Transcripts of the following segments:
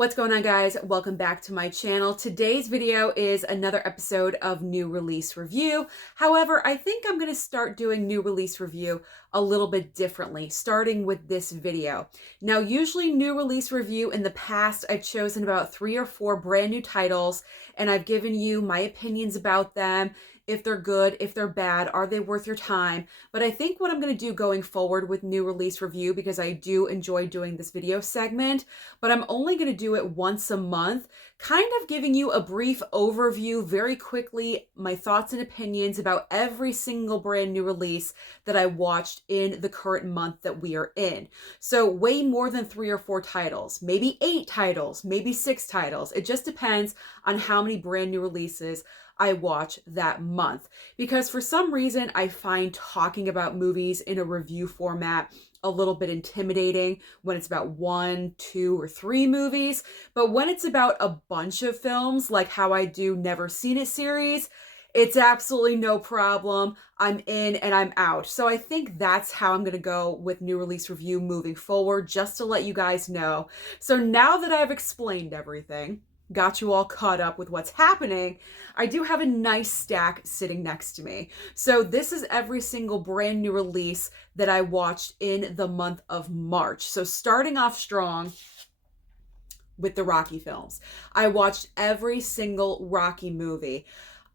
What's going on, guys? Welcome back to my channel. Today's video is another episode of New Release Review. However, I think I'm going to start doing New Release Review a little bit differently, starting with this video. Now, usually New Release Review in the past, I've chosen about 3 or 4 brand new titles, and I've given you my opinions about them, if they're good, if they're bad, are they worth your time? But I think what I'm going to do going forward with New Release Review, because I do enjoy doing this video segment, but I'm only going to do it once a month, kind of giving you a brief overview very quickly, my thoughts and opinions about every single brand new release that I watched in the current month that we are in. So way more than 3 or 4 titles, maybe 8 titles, maybe 6 titles. It just depends on how many brand new releases I watch that month, because for some reason I find talking about movies in a review format a little bit intimidating when it's about 1, 2, or 3 movies. But when it's about a bunch of films, like how I do Never Seen It series, it's absolutely no problem. I'm in and I'm out. So I think that's how I'm going to go with New Release Review moving forward, just to let you guys know. So now that I've explained everything, got you all caught up with what's happening, I do have a nice stack sitting next to me. So this is every single brand new release that I watched in the month of March. So starting off strong with the Rocky films. I watched every single Rocky movie.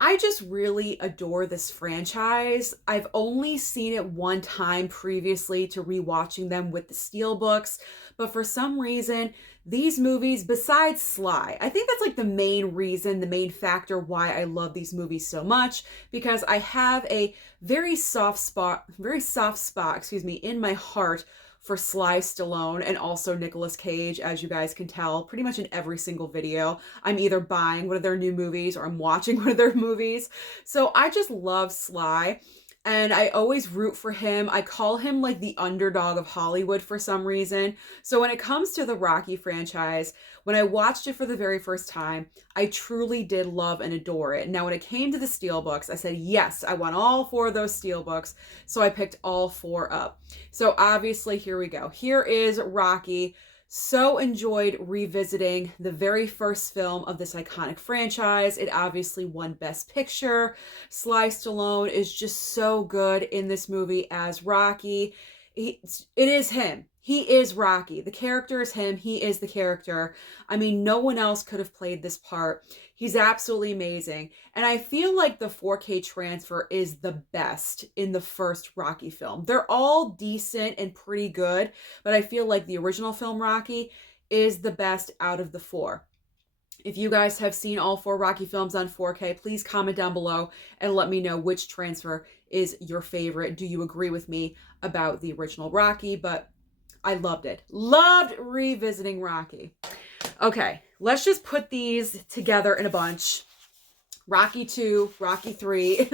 I just really adore this franchise. I've only seen it one time previously to rewatching them with the Steelbooks, but for some reason, these movies, besides Sly, I think that's like the main reason, the main factor why I love these movies so much, because I have a very soft spot, in my heart for Sly Stallone and also Nicolas Cage, as you guys can tell, pretty much in every single video. I'm either buying one of their new movies or I'm watching one of their movies. So I just love Sly, and I always root for him. I call him like the underdog of Hollywood for some reason. So when it comes to the Rocky franchise, when I watched it for the very first time, I truly did love and adore it. Now, when it came to the Steelbooks, I said, yes, I want all 4 of those Steelbooks. So I picked all 4 up. So obviously, here we go. Here is Rocky. So enjoyed revisiting the very first film of this iconic franchise. It obviously won Best Picture. Sly Stallone is just so good in this movie as Rocky. It is him. He is Rocky. The character is him. He is the character. I mean, no one else could have played this part. He's absolutely amazing. And I feel like the 4K transfer is the best in the first Rocky film. They're all decent and pretty good, but I feel like the original film Rocky is the best out of the 4. If you guys have seen all 4 Rocky films on 4K, please comment down below and let me know which transfer is your favorite. Do you agree with me about the original Rocky? But I loved it. Loved revisiting Rocky. Okay, let's just put these together in a bunch. Rocky 2, Rocky 3,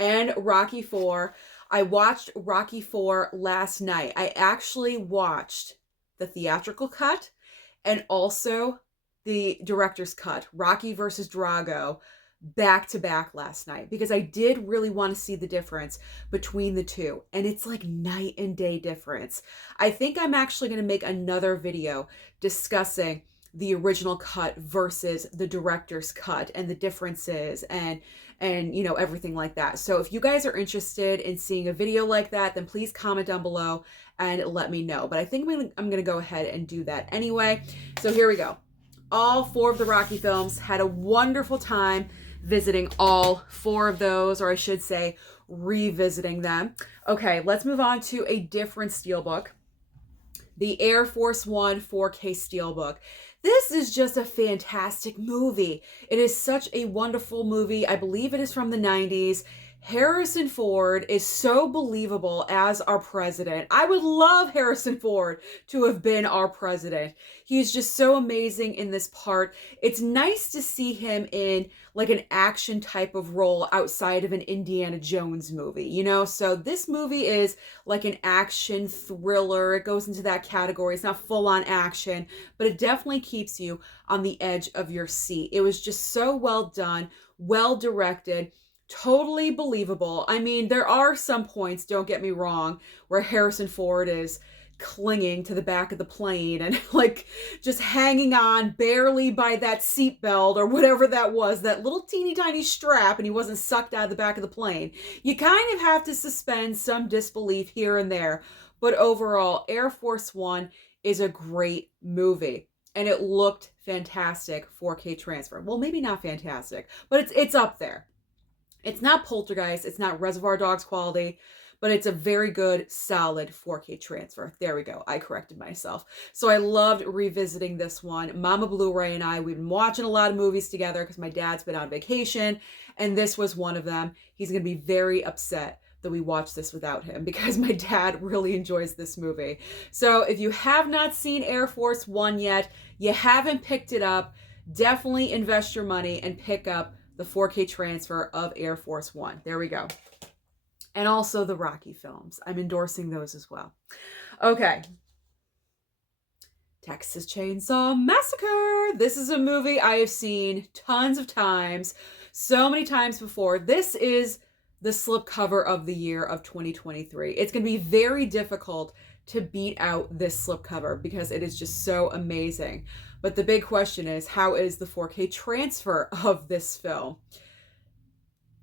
and Rocky 4. I watched Rocky 4 last night. I actually watched the theatrical cut and also the director's cut, Rocky versus Drago, back to back last night, because I did really want to see the difference between the two, and it's like night and day difference. I think I'm actually going to make another video discussing the original cut versus the director's cut and the differences and you know, everything like that. So if you guys are interested in seeing a video like that, then please comment down below and let me know. But I think I'm going to go ahead and do that anyway. So here we go. All 4 of the Rocky films. Had a wonderful time visiting all 4 of those, or I should say revisiting them. Okay, let's move on to a different Steelbook. The Air Force One 4K Steelbook. This is just a fantastic movie. It is such a wonderful movie. I believe it is from the 90s. Harrison Ford is so believable as our president. I would love Harrison Ford to have been our president. He's just so amazing in this part. It's nice to see him in like an action type of role outside of an Indiana Jones movie, you know? So this movie is like an action thriller. It goes into that category. It's not full on action, but it definitely keeps you on the edge of your seat. It was just so well done, well directed, totally believable. I mean, there are some points, don't get me wrong, where Harrison Ford is clinging to the back of the plane and like just hanging on barely by that seatbelt or whatever that was, that little teeny tiny strap, and he wasn't sucked out of the back of the plane. You kind of have to suspend some disbelief here and there. But overall, Air Force One is a great movie. And it looked fantastic 4K transfer. Well, maybe not fantastic, but it's up there. It's not Poltergeist, it's not Reservoir Dogs quality, but it's a very good, solid 4K transfer. There we go. I corrected myself. So I loved revisiting this one. Mama Blu-ray and I, we've been watching a lot of movies together because my dad's been on vacation, and this was one of them. He's going to be very upset that we watched this without him because my dad really enjoys this movie. So if you have not seen Air Force One yet, you haven't picked it up, definitely invest your money and pick up the 4K transfer of Air Force One. There we go. And also the Rocky films. I'm endorsing those as well. Okay. Texas Chainsaw Massacre. This is a movie I have seen tons of times, so many times before. This is the slipcover of the year of 2023. It's going to be very difficult to beat out this slipcover because it is just so amazing. But the big question is, how is the 4K transfer of this film?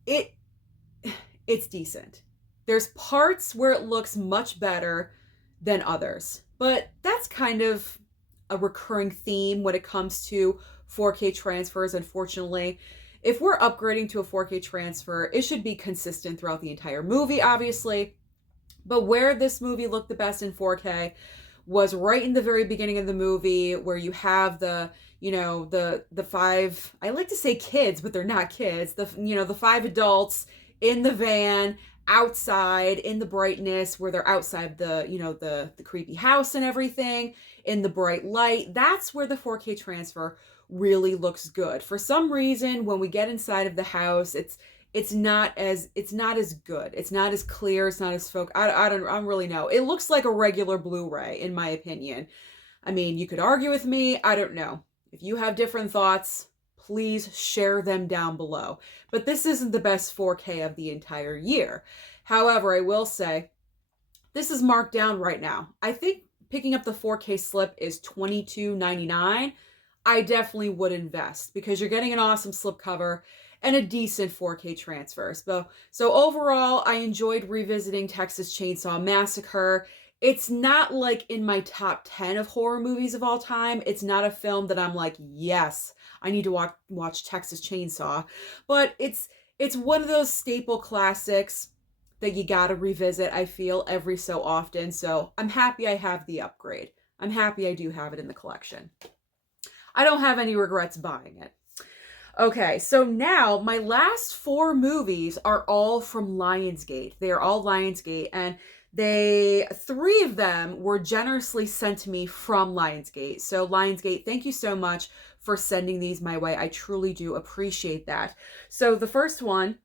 It's decent. There's parts where it looks much better than others, but that's kind of a recurring theme when it comes to 4K transfers, unfortunately. If we're upgrading to a 4K transfer, it should be consistent throughout the entire movie, obviously. But where this movie looked the best in 4K was right in the very beginning of the movie, where you have the five, I like to say kids, but they're not kids, the five adults in the van, outside in the brightness, where they're outside the creepy house and everything, in the bright light. That's where the 4K transfer really looks good. For some reason, when we get inside of the house, it's not as good. It's not as clear. It's not as I don't really know. It looks like a regular Blu-ray, in my opinion. I mean, you could argue with me. I don't know. If you have different thoughts, please share them down below. But this isn't the best 4K of the entire year. However, I will say, this is marked down right now. I think picking up the 4K slip is $22.99. I definitely would invest because you're getting an awesome slipcover and a decent 4K transfer. So overall, I enjoyed revisiting Texas Chainsaw Massacre. It's not like in my top 10 of horror movies of all time. It's not a film that I'm like, yes, I need to watch Texas Chainsaw. But it's one of those staple classics that you gotta revisit, I feel, every so often. So I'm happy I have the upgrade. I'm happy I do have it in the collection. I don't have any regrets buying it. Okay, so now my last 4 movies are all from Lionsgate. They are all Lionsgate, and 3 of them were generously sent to me from Lionsgate. So Lionsgate, thank you so much for sending these my way. I truly do appreciate that. So the first one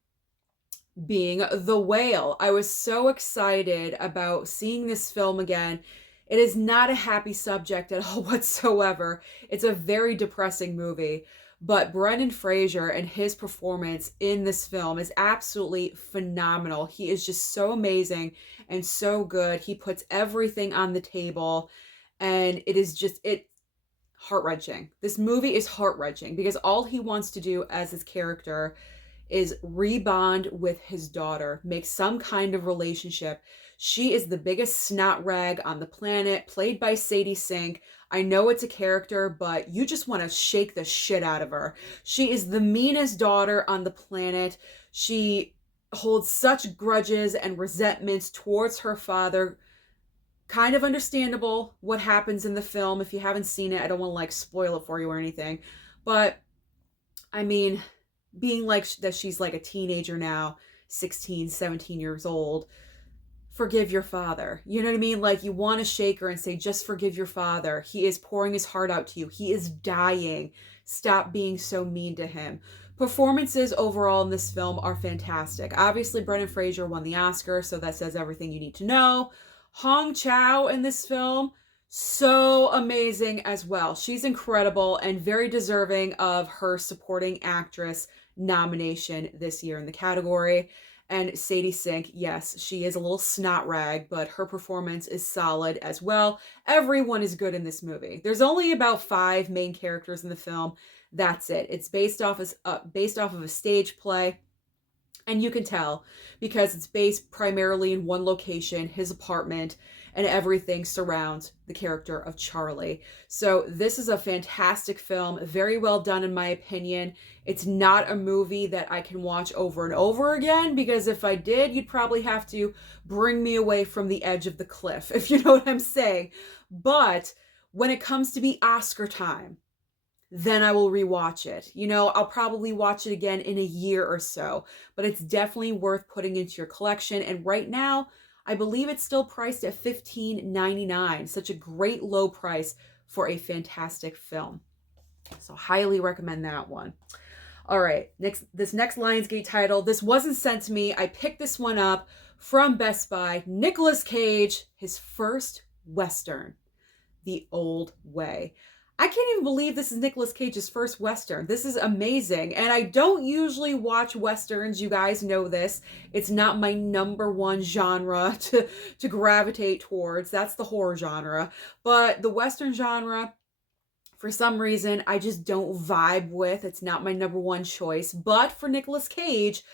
being The Whale. I was so excited about seeing this film again. It is not a happy subject at all whatsoever. It's a very depressing movie. But Brendan Fraser and his performance in this film is absolutely phenomenal. He is just so amazing and so good. He puts everything on the table, and it is just heart-wrenching. This movie is heart-wrenching because all he wants to do as his character is rebond with his daughter, make some kind of relationship. She is the biggest snot rag on the planet, played by Sadie Sink. I know it's a character, but you just want to shake the shit out of her. She is the meanest daughter on the planet. She holds such grudges and resentments towards her father. Kind of understandable what happens in the film. If you haven't seen it, I don't want to spoil it for you or anything. But I mean, being that she's a teenager now, 16, 17 years old, forgive your father. You know what I mean? You want to shake her and say, just forgive your father. He is pouring his heart out to you. He is dying. Stop being so mean to him. Performances overall in this film are fantastic. Obviously, Brendan Fraser won the Oscar, so that says everything you need to know. Hong Chow in this film, so amazing as well. She's incredible and very deserving of her supporting actress nomination this year in the category. And Sadie Sink, yes, she is a little snot rag, but her performance is solid as well. Everyone is good in this movie. There's only about 5 main characters in the film. That's it. It's based off of a stage play. And you can tell because it's based primarily in one location, his apartment, and everything surrounds the character of Charlie. So this is a fantastic film, very well done in my opinion. It's not a movie that I can watch over and over again, because if I did, you'd probably have to bring me away from the edge of the cliff, if you know what I'm saying. But when it comes to be Oscar time, then I will rewatch it. You know, I'll probably watch it again in a year or so, but it's definitely worth putting into your collection. And right now, I believe it's still priced at $15.99. Such a great low price for a fantastic film. So highly recommend that one. All right, this next Lionsgate title, this wasn't sent to me. I picked this one up from Best Buy. Nicolas Cage, his first Western, The Old Way. I can't even believe this is Nicolas Cage's first Western. This is amazing. And I don't usually watch Westerns. You guys know this. It's not my number one genre to gravitate towards. That's the horror genre. But the Western genre, for some reason, I just don't vibe with. It's not my number one choice. But for Nicolas Cage,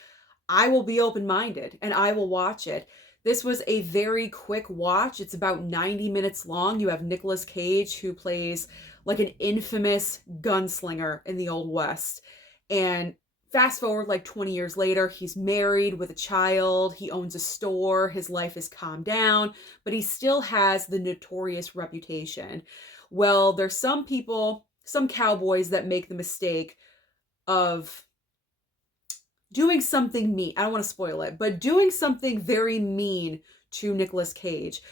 I will be open-minded and I will watch it. This was a very quick watch. It's about 90 minutes long. You have Nicolas Cage, who plays like an infamous gunslinger in the Old West. And fast forward like 20 years later, he's married with a child. He owns a store. His life is calmed down, but he still has the notorious reputation. Well, there's some people, some cowboys that make the mistake of doing something mean. I don't want to spoil it, but doing something very mean to Nicolas Cage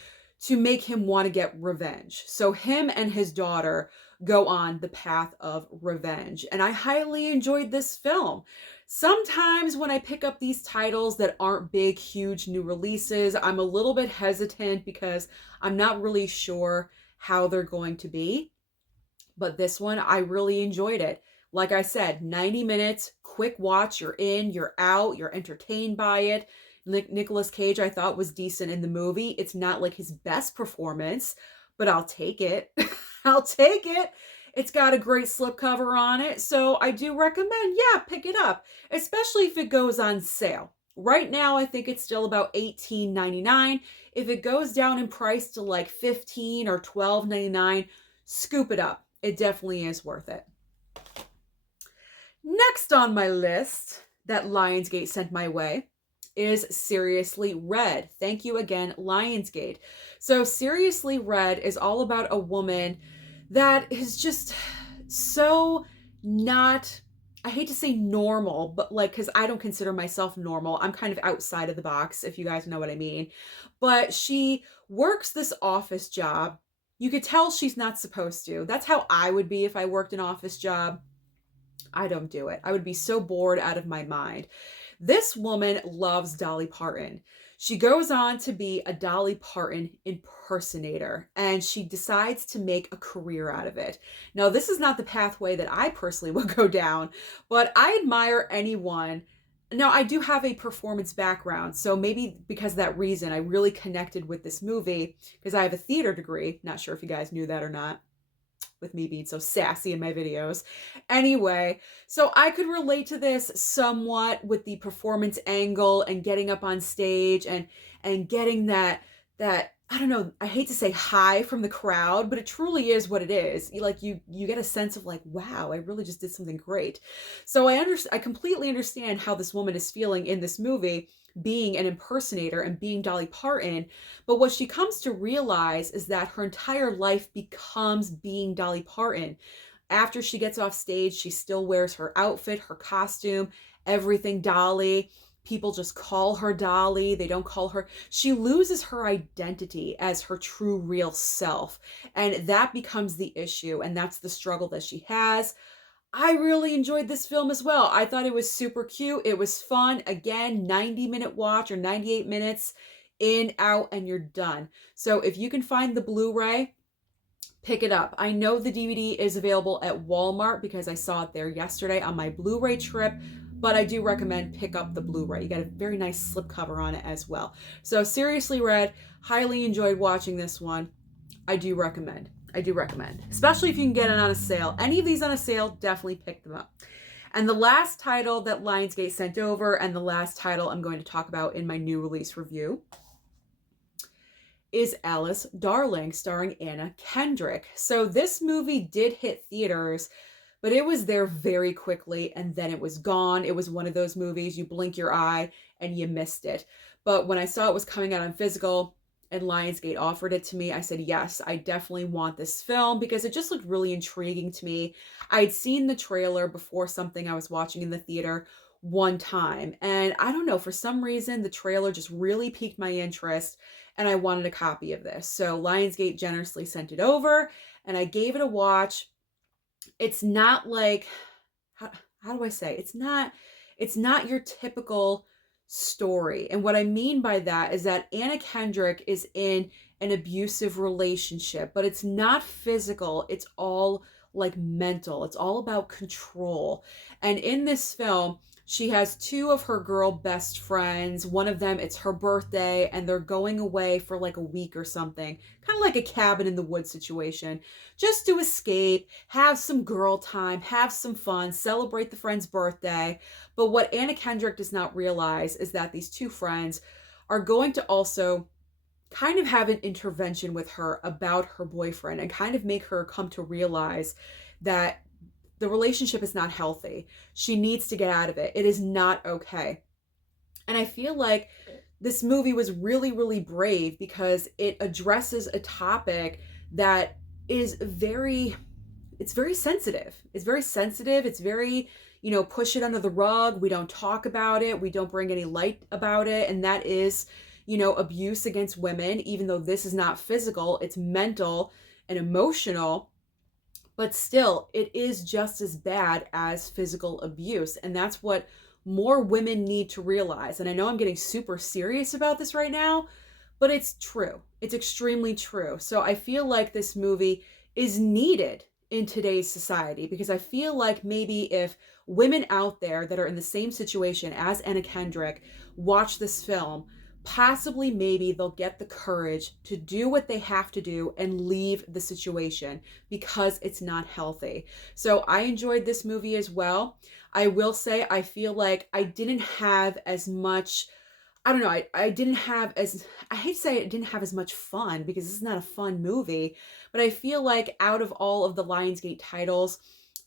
to make him want to get revenge. So him and his daughter go on the path of revenge. And I highly enjoyed this film. Sometimes when I pick up these titles that aren't big, huge new releases, I'm a little bit hesitant because I'm not really sure how they're going to be. But this one, I really enjoyed it. Like I said, 90 minutes, quick watch, you're in, you're out, you're entertained by it. Nicolas Cage, I thought, was decent in the movie. It's not like his best performance, but I'll take it. I'll take it. It's got a great slipcover on it, so I do recommend, yeah, pick it up, especially if it goes on sale. Right now, I think it's still about $18.99. If it goes down in price to like $15 or $12.99, scoop it up. It definitely is worth it. Next on my list that Lionsgate sent my way is Seriously Red. Thank you again, Lionsgate. So Seriously Red is all about a woman that is just so not, I hate to say normal, but like, because I don't consider myself normal. I'm kind of outside of the box, if you guys know what I mean. But she works this office job. You could tell she's not supposed to. That's how I would be if I worked an office job. I don't do it. I would be so bored out of my mind. This woman loves Dolly Parton. She goes on to be a Dolly Parton impersonator, and she decides to make a career out of it. Now, this is not the pathway that I personally would go down, but I admire anyone. Now, I do have a performance background, so maybe because of that reason, I really connected with this movie because I have a theater degree. Not sure if you guys knew that or not, with me being so sassy in my videos. Anyway, so I could relate to this somewhat with the performance angle and getting up on stage and getting that I don't know, I hate to say high from the crowd, but it truly is what it is. You get a sense of like, wow, I really just did something great. So I completely understand how this woman is feeling in this movie, being an impersonator and being Dolly Parton. But what she comes to realize is that her entire life becomes being Dolly Parton. After she gets off stage, she still wears her outfit, her costume, everything Dolly. People just call her Dolly. They don't call her. She loses her identity as her true, real self. And that becomes the issue. And that's the struggle that she has. I really enjoyed this film as well. I thought it was super cute. It was fun. Again, 90-minute watch or 98 minutes, in, out, and you're done. So if you can find the Blu-ray, pick it up. I know the DVD is available at Walmart because I saw it there yesterday on my Blu-ray trip, but I do recommend pick up the Blu-ray. You got a very nice slipcover on it as well. So Seriously Red, highly enjoyed watching this one. I do recommend. I do recommend, especially if you can get it on a sale. Any of these on a sale, definitely pick them up. And the last title that Lionsgate sent over, and the last title I'm going to talk about in my new release review, is Alice Darling, starring Anna Kendrick. So this movie did hit theaters, but it was there very quickly and then it was gone. It was one of those movies, you blink your eye and you missed it. But when I saw it was coming out on physical and Lionsgate offered it to me, I said, yes, I definitely want this film because it just looked really intriguing to me. I'd seen the trailer before something I was watching in the theater one time. And I don't know, for some reason, the trailer just really piqued my interest and I wanted a copy of this. So Lionsgate generously sent it over and I gave it a watch. It's not like, how do I say? It's not your typical story. And what I mean by that is that Anna Kendrick is in an abusive relationship, but it's not physical. It's all like mental. It's all about control. And in this film, she has two of her girl best friends. One of them, it's her birthday, and they're going away for like a week or something. Kind of like a cabin in the woods situation. Just to escape, have some girl time, have some fun, celebrate the friend's birthday. But what Anna Kendrick does not realize is that these two friends are going to also kind of have an intervention with her about her boyfriend and kind of make her come to realize that the relationship is not healthy. She needs to get out of it. It is not okay. And I feel like this movie was really, really brave because it addresses a topic that is very sensitive. It's very sensitive. It's very, push it under the rug. We don't talk about it. We don't bring any light about it. And that is, abuse against women, even though this is not physical, it's mental and emotional. But still, it is just as bad as physical abuse. And that's what more women need to realize. And I know I'm getting super serious about this right now, but it's true. It's extremely true. So I feel like this movie is needed in today's society because I feel like maybe if women out there that are in the same situation as Anna Kendrick watch this film, possibly maybe they'll get the courage to do what they have to do and leave the situation because it's not healthy. So I enjoyed this movie as well. I will say I feel like I didn't have as much, I don't know, I didn't have as, I hate to say it didn't have as much fun because this is not a fun movie, but I feel like out of all of the Lionsgate titles,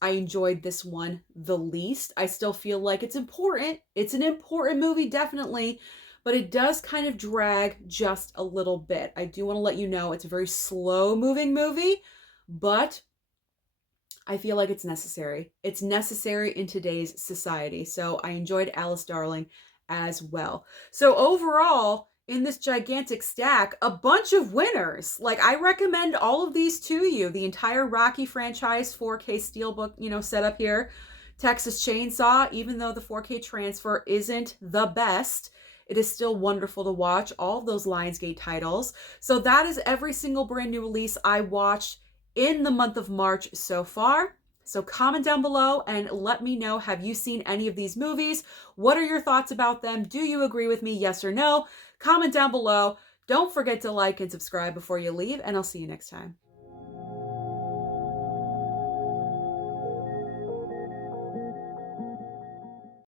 I enjoyed this one the least. I still feel like it's important. It's an important movie, definitely, but it does kind of drag just a little bit. I do want to let you know it's a very slow moving movie, but I feel like it's necessary. It's necessary in today's society. So I enjoyed Alice Darling as well. So overall, in this gigantic stack, a bunch of winners. Like, I recommend all of these to you. The entire Rocky franchise 4K Steelbook, setup here. Texas Chainsaw, even though the 4K transfer isn't the best, it is still wonderful to watch. All of those Lionsgate titles. So that is every single brand new release I watched in the month of March so far. So comment down below and let me know, have you seen any of these movies? What are your thoughts about them? Do you agree with me? Yes or no? Comment down below. Don't forget to like and subscribe before you leave, and I'll see you next time.